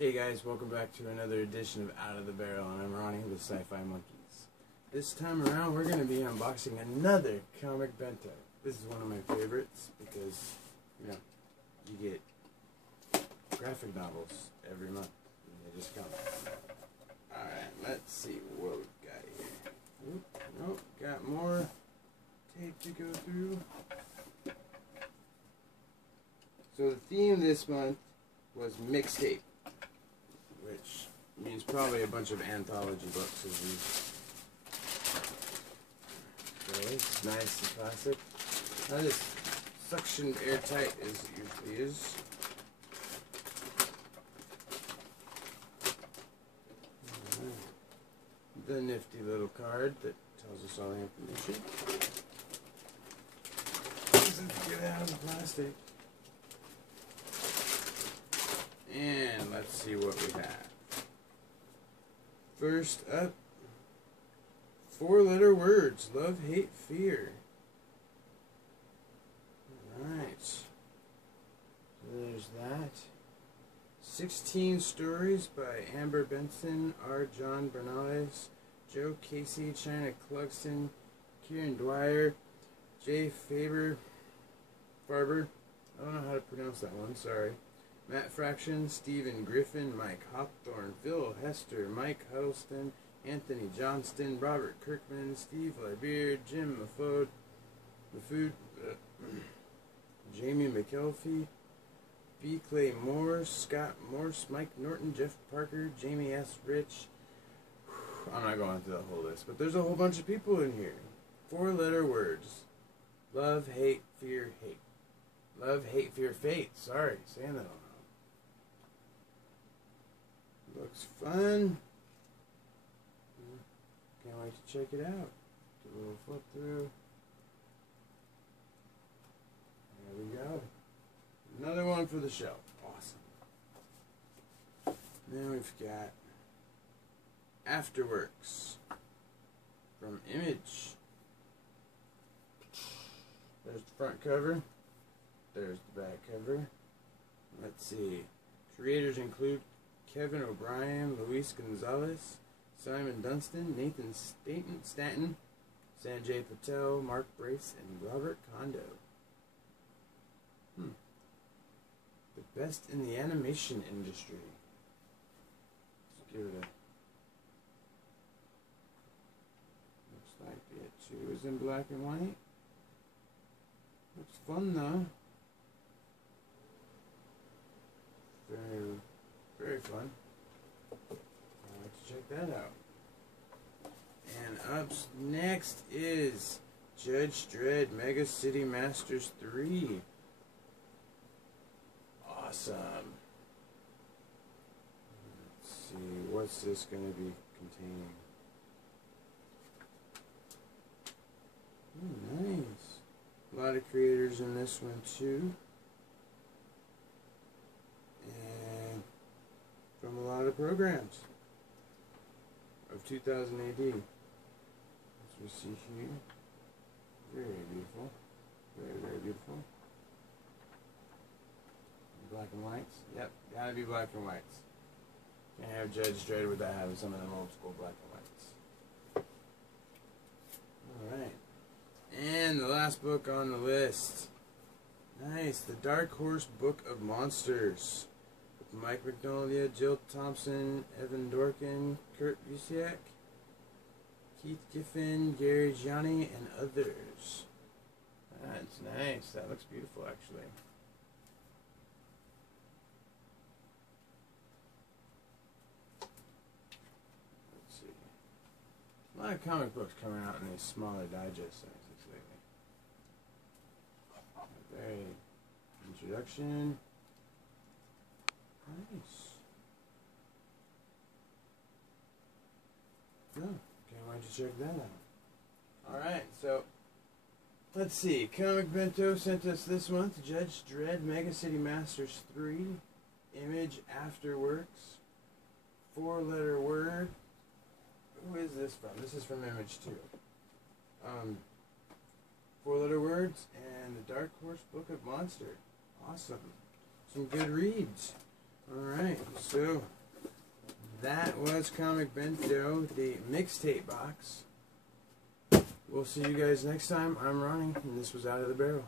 Hey guys, welcome back to another edition of Out of the Barrel, and I'm Ronnie with SciFi Monkeys. This time around, we're going to be unboxing another Comic Bento. This is one of my favorites because, you know, you get graphic novels every month, and they just come. Alright, let's see what we've got here. Oop, nope, got more tape to go through. So the theme this month was mixtape, which means probably a bunch of anthology books of these. Okay, it's nice and classic. Not as suctioned airtight as it usually is. The nifty little card that tells us all the information. Let's get it out of the plastic. And let's see what we have. First up, 4-letter words. Love, hate, fear. Alright. So there's that. 16 stories by Amber Benson, R. John Bernales, Joe Casey, China Clugston, Kieran Dwyer, Jay Farber. I don't know how to pronounce that one, sorry. Matt Fraction, Stephen Griffin, Mike Hopthorne, Phil Hester, Mike Huddleston, Anthony Johnston, Robert Kirkman, Steve Liberia, Jim Mafood, Jamie McKelvey, B. Clay Moore, Scott Morse, Mike Norton, Jeff Parker, Jamie S. Rich. I'm not going through the whole list, but there's a whole bunch of people in here. 4-letter words. Love, hate, fear, hate. Love, hate, fear, fate. Sorry, saying that all wrong. Looks fun. Can't wait to check it out. Do a little flip through. There we go. Another one for the shelf. Awesome. Then we've got Afterworks from Image. There's the front cover. There's the back cover. Let's see. Creators include Kevin O'Brien, Luis Gonzalez, Simon Dunstan, Nathan Stanton, Sanjay Patel, Mark Brace, and Robert Kondo. The best in the animation industry. Let's give it a... Looks like it too is in black and white. Looks fun though. Very fun. I'd like to check that out. And up next is Judge Dredd Mega City Masters 3. Awesome. Let's see, what's this going to be containing? Oh, nice. A lot of creators in this one too. And from a lot of programs of 2000 AD. As we see here. Very beautiful. Very beautiful. Black and whites. Yep, gotta be black and whites. Can't have Judge Dredd without having some of them old school black and whites. Alright. And the last book on the list. Nice. The Dark Horse Book of Monsters. With Mike Magnolia, Jill Thompson, Evan Dorkin, Kurt Busiek, Keith Giffen, Gary Gianni, and others. That's nice. That looks beautiful, actually. Let's see. A lot of comic books coming out in these smaller digest sizes lately. Very introduction. Nice. Oh, can't wait to check that out. Alright, so let's see. Comic Bento sent us this month Judge Dredd Mega City Masters 3, Image Afterworks, 4-letter word. Who is this from? This is from Image too. 4-letter words and the Dark Horse Book of Monster. Awesome. Some good reads. Alright, so that was Comic Bento, the mixtape box. We'll see you guys next time. I'm Ronnie, and this was Out of the Barrel.